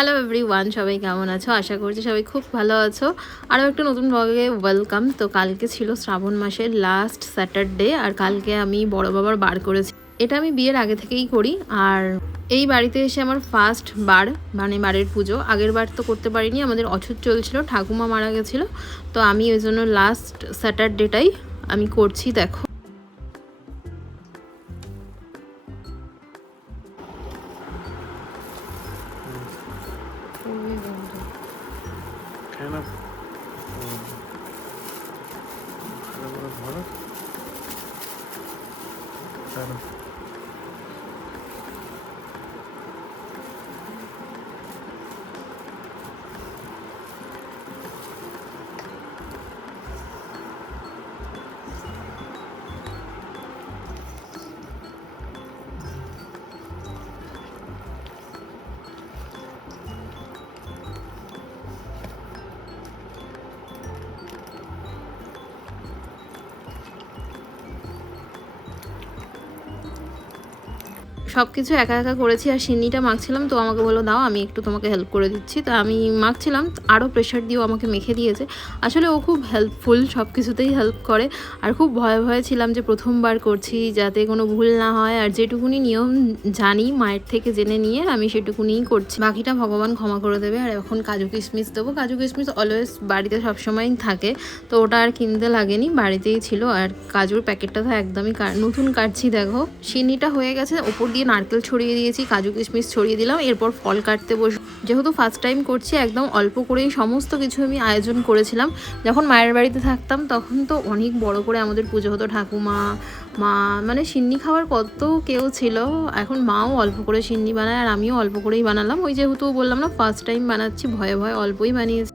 Hello everyone, সবাই কেমন আছো? আশা করছি সবাই খুব ভালো আছো। আরও একটা নতুন ব্লগে ওয়েলকাম। তো কালকে ছিল শ্রাবণ মাসের লাস্ট স্যাটারডে, আর কালকে আমি বড় বাবার বার করেছি। এটা আমি বিয়ের আগে থেকেই করি, আর এই বাড়িতে এসে আমার ফার্স্ট বার, মানে বাড়ির পুজো। আগের বার তো করতে পারিনি, আমাদের অছুত চলছিল, ঠাকুমা মারা গেছিলো। তো আমি ওই জন্য লাস্ট স্যাটারডেটাই আমি করছি। দেখো সব কিছু একা একা করেছি, আর সিন্নিটা মাখছিলাম। তো আমাকে বললো দাও আমি একটু তোমাকে হেল্প করে দিচ্ছি। তো আমি মাখছিলাম, আরও প্রেশার দিয়েও আমাকে মেখে দিয়েছে। আসলে ও খুব হেল্পফুল, সব কিছুতেই হেল্প করে। আর খুব ভয়ে ভয়ে ছিলাম যে প্রথমবার করছি, যাতে কোনো ভুল না হয়। আর যেটুকুনি নিয়ম জানি মায়ের থেকে জেনে নিয়ে আমি সেটুকুনিই করছি, বাকিটা ভগবান ক্ষমা করে দেবে। আর এখন কাজু কিশমিশ দেবো। কাজু কিশমিশ অলওয়েজ বাড়িতে সবসময়ই থাকে, তো ওটা আর কিনতে লাগেনি, বাড়িতেই ছিল। আর কাজুর প্যাকেটটা তো একদমই নতুন কাটছি। দেখো সিন্নিটা হয়ে গেছে, ওপর দিয়ে নারকেল ছড়িয়ে দিয়েছি, কাজু কিশমিশ ছড়িয়ে দিলাম। এরপর ফল কাটতে বসে, যেহেতু ফার্স্ট টাইম করছি একদম অল্প করেই সমস্ত কিছু আমি আয়োজন করেছিলাম। যখন মায়ের বাড়িতে থাকতাম তখন তো অনেক বড় করে আমাদের পুজো হতো, ঠাকুমা মা, মানে সিন্নি খাওয়ার কত কেউ ছিল। এখন মাও অল্প করে সিন্নি বানায়, আর আমিও অল্প করেই বানালাম। ওই যেহেতু বললাম না ফার্স্ট টাইম বানাচ্ছি, ভয়ে ভয়ে অল্পই বানিয়েছি।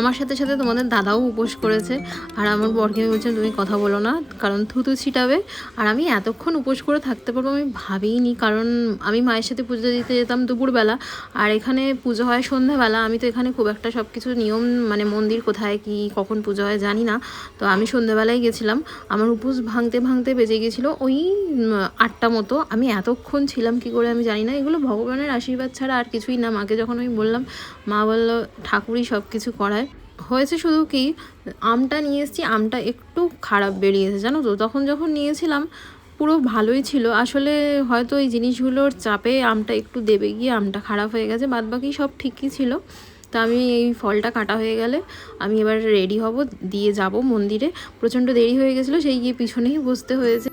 আমার সাথে সাথে তোমাদের দাদাও উপোস করেছে। আর আমার বরকে আমি বলছিলাম তুমি কথা বলো না, কারণ থুতু ছিটাবে। আর আমি এতক্ষণ উপোস করে থাকতে পারবো আমি ভাবিনি, কারণ আমি মায়ের সাথে পুজো দিতে যেতাম দুপুরবেলা, আর এখানে পুজো হয় সন্ধ্যাবেলা। আমি তো এখানে খুব একটা সব কিছু নিয়ম, মানে মন্দির কোথায় কি কখন পুজো হয় জানি না। তো আমি সন্ধ্যাবেলায় গেছিলাম, আমার উপোস ভাঙতে ভাঙতে বেজে গেছিলো ওই 8টা মতো। আমি এতক্ষণ ছিলাম কি করে আমি জানি না। এগুলো ভগবানের আশীর্বাদ ছাড়া আর কিছুই না। মাকে যখন আমি বললাম, মা বললো ঠাকুরই সব কিছু করায়। হয়েছে শুধু কি, আমটা নিয়ে এসেছি, আমটা একটু খারাপ বেরিয়েছে জানো তো। তখন যখন নিয়েছিলাম পুরো ভালোই ছিল, আসলে হয়তো এই জিনিসগুলোর চাপে আমটা একটু দেবে গিয়ে আমটা খারাপ হয়ে গেছে, বাদবাকি সব ঠিকই ছিল। তো আমি এই ফলটা কাটা হয়ে গেলে আমি এবার রেডি হব, দিয়ে যাব মন্দিরে। প্রচণ্ড দেরি হয়ে গেছিলো, সেই গিয়ে পিছনেই বসতে হয়েছে।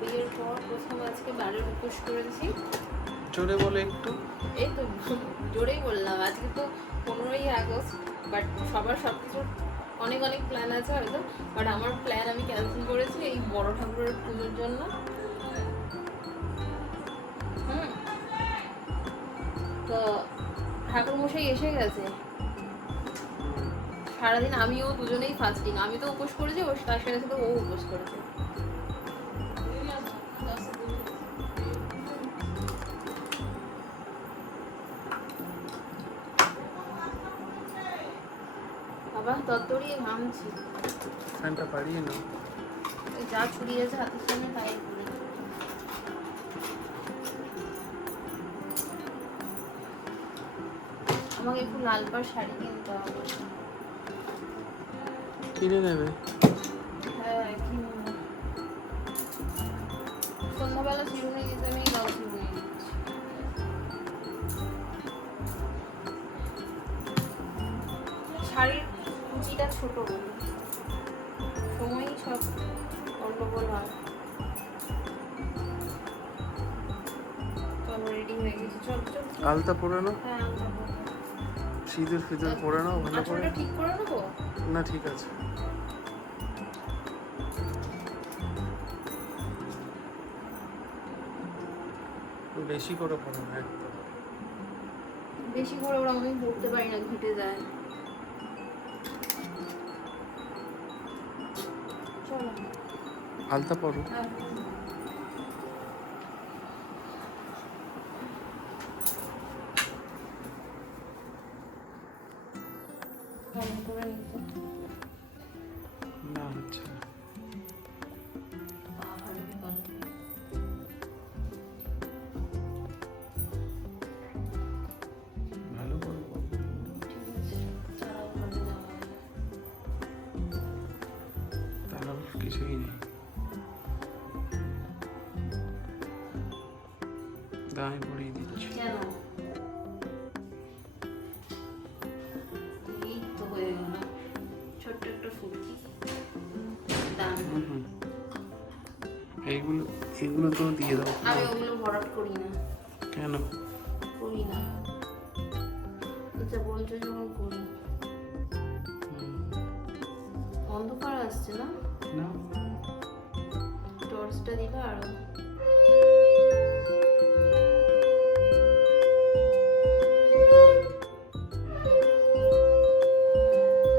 বিয়ের পর প্রথম আজকে বারের উপোস করেছি। জোরে বলে একটু। এই তো জোরেই বললাম, আজকে তো 15ই আগস্ট, বাট সবার সব কিছু অনেক অনেক প্ল্যান আছে হয়তো, বাট আমার প্ল্যান আমি ক্যান্সেল করেছি এই বড় ঠাকুরের পুজোর জন্য। তো ঠাকুরমশাই এসে গেছে, সারাদিন আমিও দুজনেই ফাস্টিং। আমি তো উপোস করেছি, ও তার সাথে সাথে ও উপোস করেছে। বাবা তত্তরি ঘামছি, ফ্যানটা বাড়িয়ে নাও। যা ছড়িয়েছে হাতের সামনে তাই করি। আমাকে একটু লাল পাড় শাড়ি কিনতে হবে। কিনে নেবে? হ্যাঁ কিনবো। সন্ধ্যাবেলা রাত্রেবেলা চিরুনি দিতে নেই, দাও চিরুনি দিচ্ছি। শাড়ির কুচিটা ছোট বলে সময়ই সব গন্ডগোল হয়। চলো রেডি হয়ে গেছি, চল চল। আলতা পরে নাও, হ্যাঁ আলতা পরবো। সিঁদুর ফিদুর পরে নাও ভালো করে। আঁচলটা ঠিক করে নেবো। না ঠিক আছে। বেশি করে পড়ো না একদম। বেশি করে ওরা আমি পড়তে পারি না, ঘেটে যায়। চলো আলতা পরো। হ্যাঁ। ভালো করে নিতে। না আচ্ছা ভালো করে পড়ো। তারা কিছুই নেই। দাঁড়াই পড়িয়ে দিচ্ছি। কেন? এই তো হয়ে গেল, ছোট্ট একটা ফুটকি। দাম এইগুলো এগুলো তো দিয়ে দাও। আমি ওগুলো ভরাট করি না। কেন? করি না, আচ্ছা বলছো যখন করি। অন্ধকার আসছে না, না টর্চটা দিলে আরো।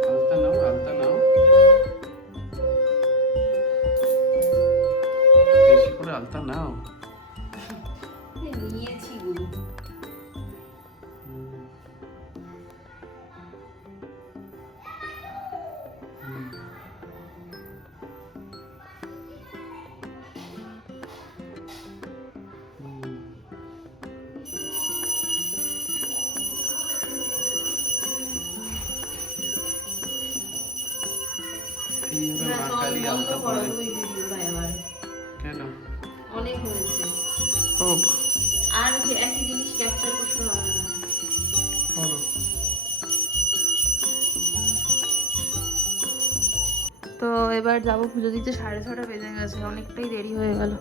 আলতা নাও, আলতা নাও, বেশি করে আলতা নাও। নিয়েছি গুলো। এইভাবে মা কালী আলতা পরে। কেন? অনেক হয়েছে, হোক আর একই জিনিস ক্যাপচার করতে হবে না। করো। তো এবার যাবো পুজো দিতে, 6:30 বেজে গেছে, অনেকটাই দেরি হয়ে গেল।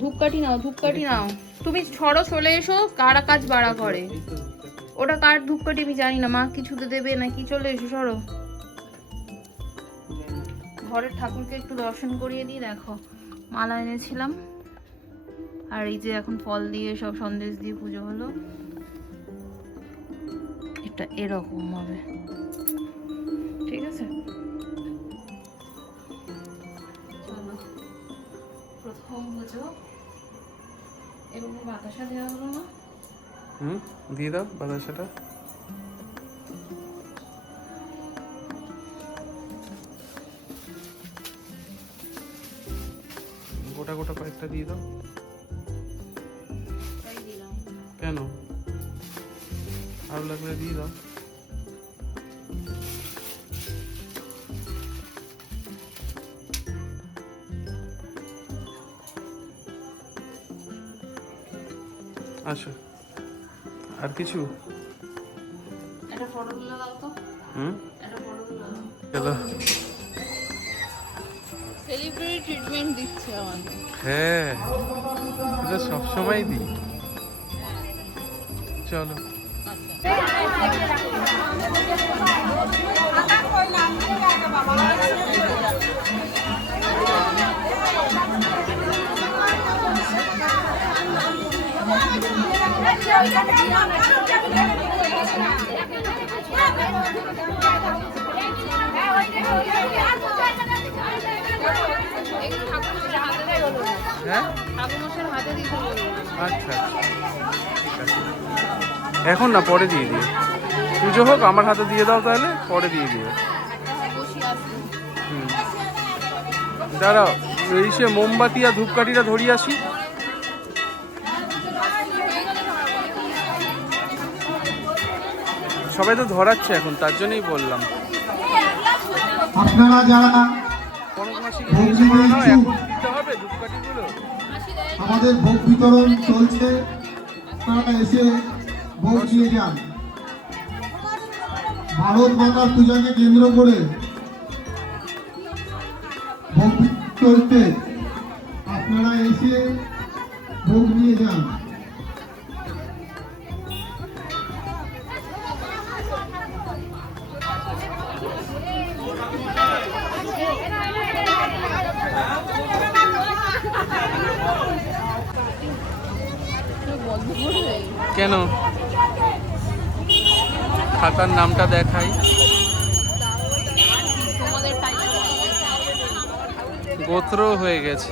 ধূপকাঠি নাও, ধূপকাঠি নাও। তুমি ছড়ো, চলে এসো, কারা কাজ বাড়া করে। ওটা কার ধূপকাঠি আমি জানি না, মা কিছুতে দেবে নাকি, চলে এসো সরো। ঘরের ঠাকুরকে একটু দর্শন করিয়ে দিই। দেখো মালা এনেছিলাম, আর এই যে এখন ফল দিয়ে সব সন্দেশ দিয়ে পুজো হলো। এটা এরকম হবে, ঠিক আছে? চলো প্রথম পুজো। এরকম বাতাসা দেওয়া হলো না? দিয়ে দাও বাতাসাটা। গোটা গোটা কয়েকটা দিয়ে দাও। তাই দিলাম। কেন? আরো লাগলে দিয়ে দাও। আসো, আর কিছু? এটা ফটোগুলো দাও তো। এটা ফটোগুলো দাও। চলো। সেলিব্রিটি ট্রিটমেন্ট দিচ্ছে আমাদের। হ্যাঁ, এটা সবসময় দিই। চলো। হ্যাঁ ঠাকুরমশাইয়ের হাতে দিতে বলবো। আচ্ছা ঠিক আছে, এখন না পরে দিয়ে দিও। পুজো হোক, আমার হাতে দিয়ে দাও, তাহলে পরে দিয়ে দিও। দাঁড়াও, এই সে মোমবাতি আর ধূপকাঠিটা ধরিয়ে আসি। সবাই তো ধরাচ্ছে এখন, তার জন্যই বললাম। আপনারা যারা কনক মাসি জিজ্ঞেস করে নাও এখন দিতে হবে ধূপকাঠিগুলো। আমাদের ভোগ বিতরণ চলছে, আপনারা এসে ভোগ দিয়ে যান। ভারত মাতার পূজাকে কেন্দ্র করে ভোগ চলছে, আপনারা এসে ভোগ নিয়ে যান। কেন খাতার নামটা দেখাই, গোত্র হয়ে গেছে।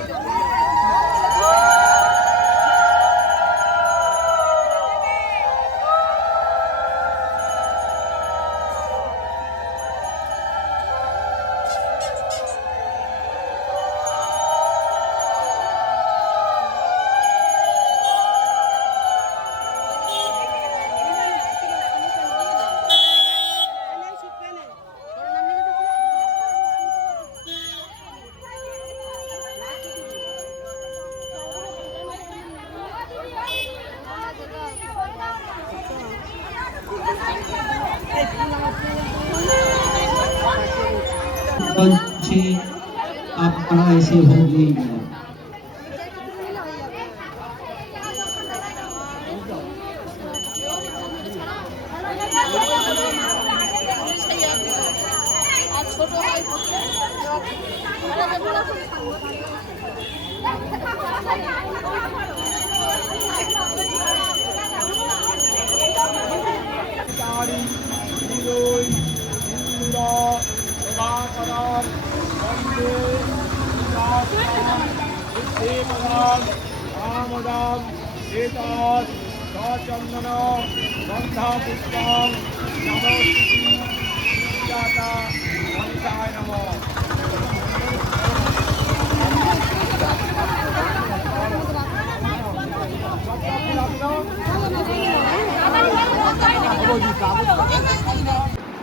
হচ্ছে আপনারা এসে ভোগ নিয়ে যান।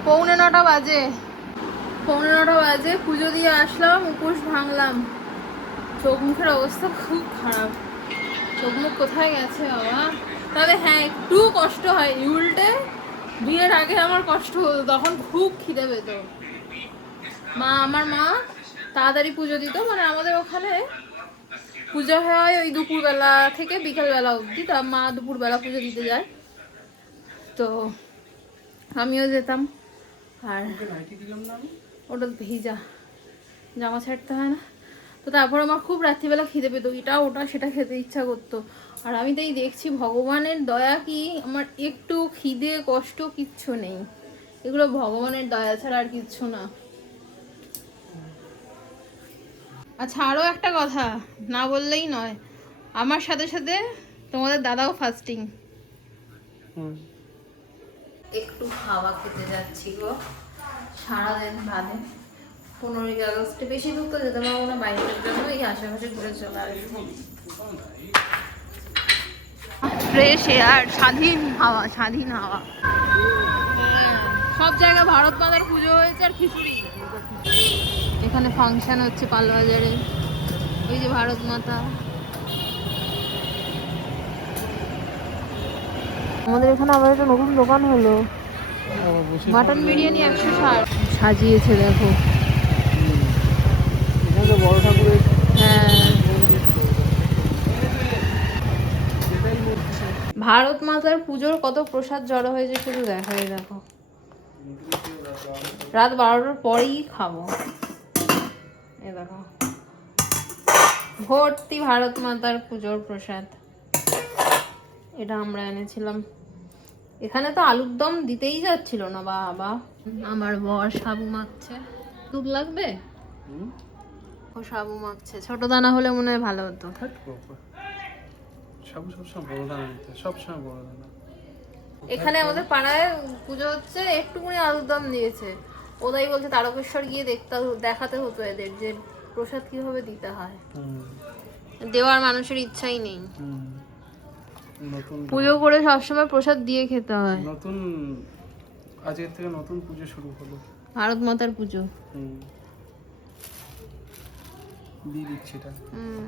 পৌনে 9টা বাজে, পুজো দিয়ে আসলাম, উপোস ভাঙলাম। চোখ মুখের অবস্থা খুব খারাপ, চোখ মুখ কোথায় গেছে বাবা। তবে হ্যাঁ একটু কষ্ট হয়, উল্টে বিয়ের আগে আমার কষ্ট হতো, তখন খুব খিদে পেত। আমার মা তাড়াতাড়ি পুজো দিত, মানে আমাদের ওখানে পুজো হয় ওই দুপুরবেলা থেকে বিকেলবেলা অবধি, তা মা দুপুরবেলা পুজো দিতে যায়, তো আমিও যেতাম। আর ওটা ভিজা জামা ছাড়তে হয় না, তো তারপর আমার খুব রাত্রিবেলা খিদে পেতো, এটা ওটা সেটা খেতে ইচ্ছা করতো। আর আমি তাই দেখছি ভগবানের দয়া কি, আমার একটু খিদে কষ্ট কিচ্ছু নেই, এগুলো ভগবানের দয়া ছাড়া আর কিচ্ছু না। আচ্ছা আরও একটা কথা না বললেই নয়, আমার সাথে সাথে তোমাদের দাদাও ফাস্টিং। একটু হাওয়া খেতে যাচ্ছি গো, সারাদিন বাদে। 15ই আগস্টে বেশি দূর তো যেতে পারবো না, বাইরের জন্য এই আশেপাশে ঘুরে চলে আসবো। ফ্রেশ এয়ার, স্বাধীন হাওয়া, স্বাধীন হাওয়া। সব জায়গায় ভারত মাতার পুজো হয়েছে আর খিচুড়ি। এখানে ফাংশন হচ্ছে পালবাজারে, ওই যে ভারত মাতা। আমাদের এখানে আবার একটা নতুন দোকান হলো, মাটন বিরিয়ানি 160 সাজিয়েছে দেখো। বড় ঠাকুরের হ্যাঁ, ভারত মাতার পুজোর কত প্রসাদ জড়ো হয়েছে শুধু দেখাই, দেখো রাত 12টার পরেই খাবো। এ দেখো ভর্তি ভারত মাতার পুজোর প্রসাদ, এটা আমরা এনেছিলাম। এখানে তো আলুর দম দিতেই যাচ্ছিল না বাবা। আমার বর সাবু মাখছে, দুধ লাগবে, ও সাবু মাখছে। ছোট দানা হলে মনে হয় ভালো হতো। সবসময় বড় দানা নিতে, সবসময় বড় দানা। এখানে আমাদের পাড়ায় পুজো হচ্ছে, একটুখানি আলুর দম দিয়েছে। ওদাই বলছে তারকেশ্বর গিয়ে দেখাতে হতো এদের যে প্রসাদ কিভাবে দিতে হয়, দেওয়ার মানুষের ইচ্ছাই নেই। পুজো করে সবসময় প্রসাদ দিয়ে খেতে হয়। নতুন আজকের থেকে নতুন পুজো শুরু হলো, ভারত মাতার পুজো। দিয়ে দিচ্ছি এটা। হুম